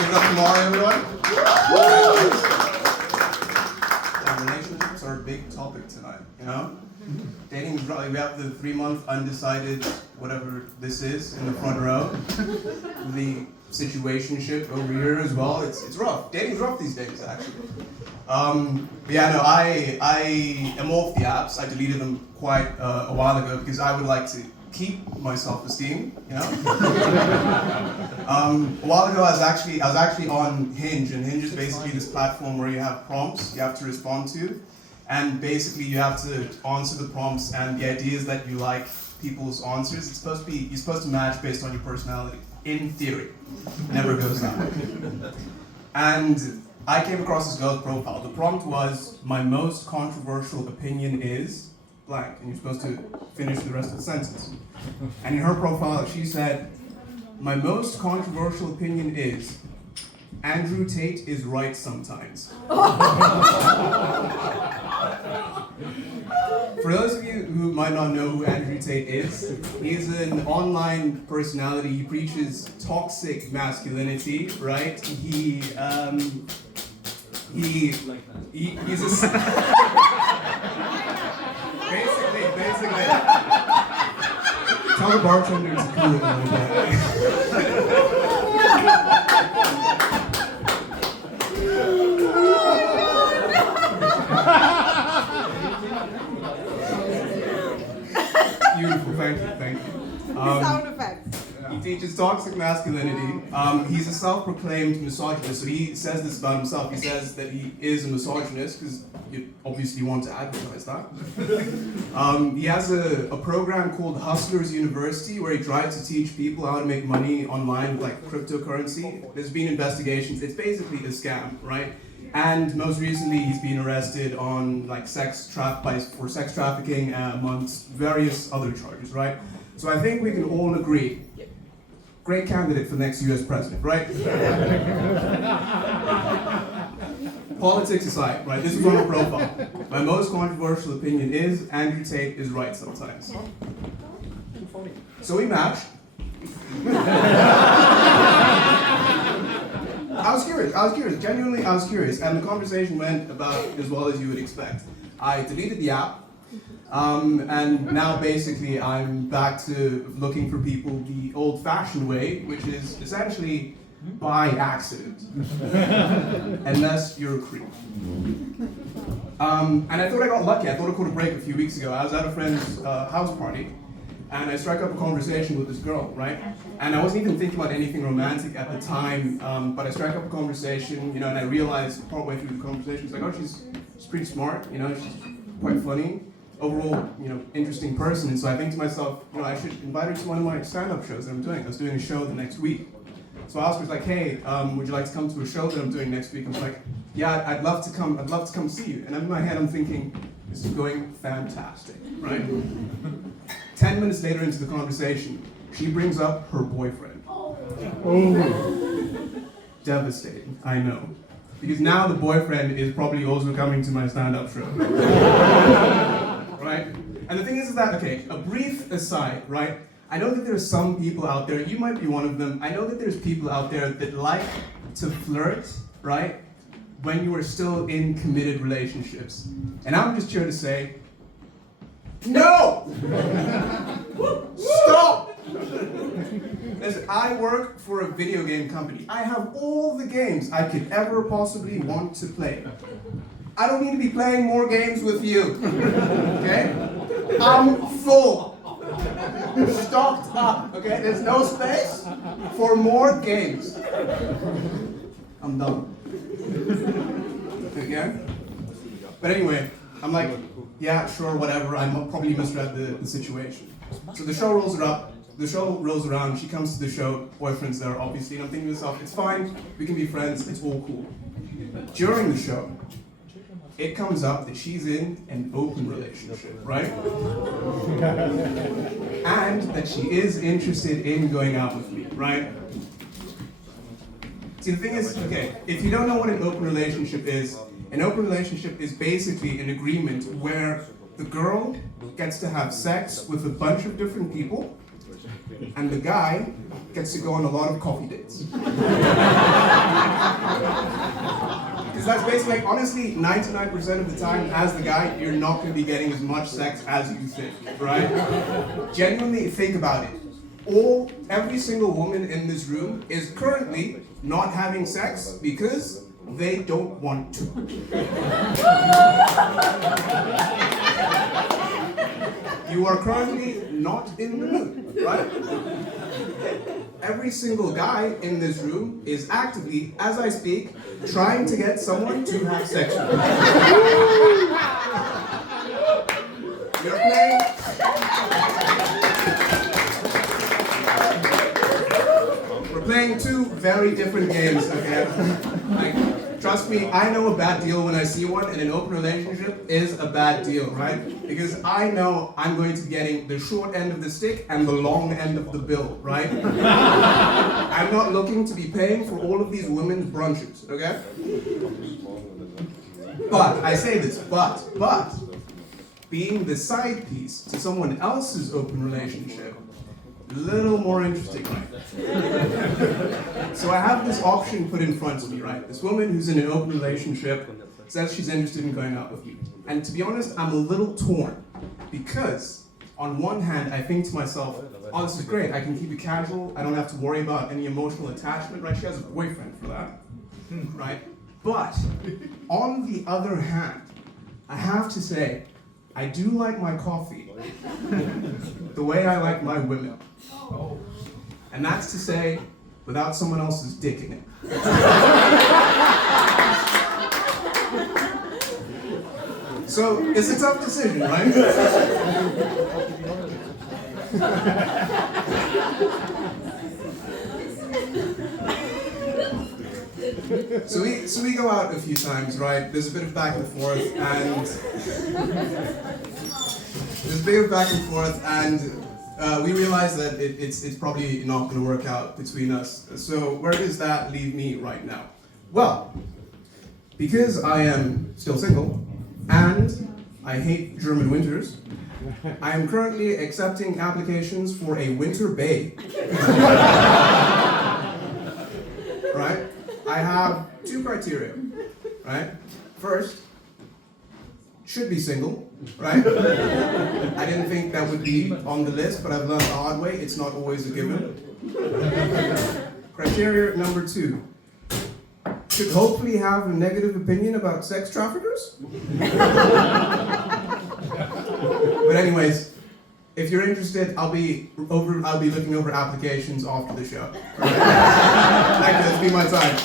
Give it up for Mario, everyone. Relationships are a big topic tonight, you know? Dating, we have the 3-month undecided, whatever this is, in the front row. The situationship over here as well. It's rough. Dating's rough these days, actually. But yeah, no, I am off the apps. I deleted them quite a while ago because I would like to keep my self-esteem, you know? A while ago, I was actually on Hinge, and Hinge is basically this platform where you have prompts you have to respond to, and basically you have to answer the prompts, and the idea is that you like people's answers. You're supposed to match based on your personality, in theory. Never goes down. And I came across this girl's profile. The prompt was, my most controversial opinion is blank, and you're supposed to finish the rest of the sentence. And in her profile, she said, my most controversial opinion is, Andrew Tate is right sometimes. For those of you who might not know who Andrew Tate is, he's an online personality. He preaches toxic masculinity, right? He's a... Basically. Tell the bartender to cool it a little bit. Beautiful, thank you. Sound effects. He teaches toxic masculinity. He's a self-proclaimed misogynist, so he says this about himself. He says that he is a misogynist, because you obviously want to advertise that. He has a program called Hustlers University, where he tries to teach people how to make money online with like cryptocurrency. There's been investigations. It's basically a scam, right? And most recently, he's been arrested on like sex trafficking, amongst various other charges, right? So I think we can all agree, great candidate for next US president, right? Politics aside, right? This is on a profile. My most controversial opinion is Andrew Tate is right sometimes. So we matched. I was curious, genuinely I was curious, and the conversation went about as well as you would expect. I deleted the app, and now basically I'm back to looking for people the old-fashioned way, which is essentially by accident, unless you're a creep. And I thought I got lucky. I thought I caught a break a few weeks ago. I was at a friend's house party, and I struck up a conversation with this girl, right? And I wasn't even thinking about anything romantic at the time, but I struck up a conversation, you know, and I realized partway through the conversation, it's like, oh, she's pretty smart, you know, she's quite funny, overall, you know, interesting person. And so I think to myself, you know, I should invite her to one of my stand-up shows that I'm doing. I was doing a show the next week. So I asked her, like, hey, would you like to come to a show that I'm doing next week? I was like, yeah, I'd love to come see you. And in my head, I'm thinking, this is going fantastic, right? 10 minutes later into the conversation, she brings up her boyfriend. Oh. Devastating, I know. Because now the boyfriend is probably also coming to my stand-up show. Right? And the thing is that, okay, a brief aside, right? I know that there's some people out there, you might be one of them, I know that there's people out there that like to flirt, right? When you are still in committed relationships. And I'm just here to say, no! Stop! Listen, I work for a video game company. I have all the games I could ever possibly want to play. I don't need to be playing more games with you, okay? I'm full. Stocked up, okay? There's no space for more games. I'm done. Okay? But anyway, I'm like, yeah, sure, whatever. I probably misread the situation. So the show rolls around, she comes to the show, boyfriend's there, obviously, and I'm thinking to myself, it's fine, we can be friends, it's all cool. During the show, it comes up that she's in an open relationship, right? And that she is interested in going out with me, right? See, the thing is, okay, if you don't know what an open relationship is basically an agreement where the girl gets to have sex with a bunch of different people, and the guy gets to go on a lot of coffee dates. Because that's basically, like, honestly, 99% of the time, as the guy, you're not going to be getting as much sex as you think, right? Genuinely, think about it. Every single woman in this room is currently not having sex because they don't want to. You are currently not in the mood, right? Every single guy in this room is actively, as I speak, trying to get someone to have sex with. You're playing. We're playing two very different games, okay? Like, trust me, I know a bad deal when I see one, and an open relationship is a bad deal, right? Because I know I'm going to be getting the short end of the stick and the long end of the bill, right? I'm not looking to be paying for all of these women's brunches, okay? But, I say this, but, being the side piece to someone else's open relationship, a little more interesting, right? So I have this option put in front of me, right? This woman who's in an open relationship says she's interested in going out with me. And to be honest, I'm a little torn. Because, on one hand, I think to myself, oh, this is great, I can keep it casual, I don't have to worry about any emotional attachment, right? She has a boyfriend for that, right? But, on the other hand, I have to say, I do like my coffee the way I like my women. And that's to say, without someone else's dick in it. So, it's a tough decision, right? So we go out a few times, right? There's a bit of back and forth, and we realize that it's probably not going to work out between us. So where does that leave me right now? Well, because I am still single, and I hate German winters, I am currently accepting applications for a winter bay. Right? I have two criteria, right? First, should be single, right? I didn't think that would be on the list, but I've learned the hard way, it's not always a given. Criteria number two, should hopefully have a negative opinion about sex traffickers. But anyways, if you're interested, I'll be looking over applications after the show. Right? Thank you, that's been my time.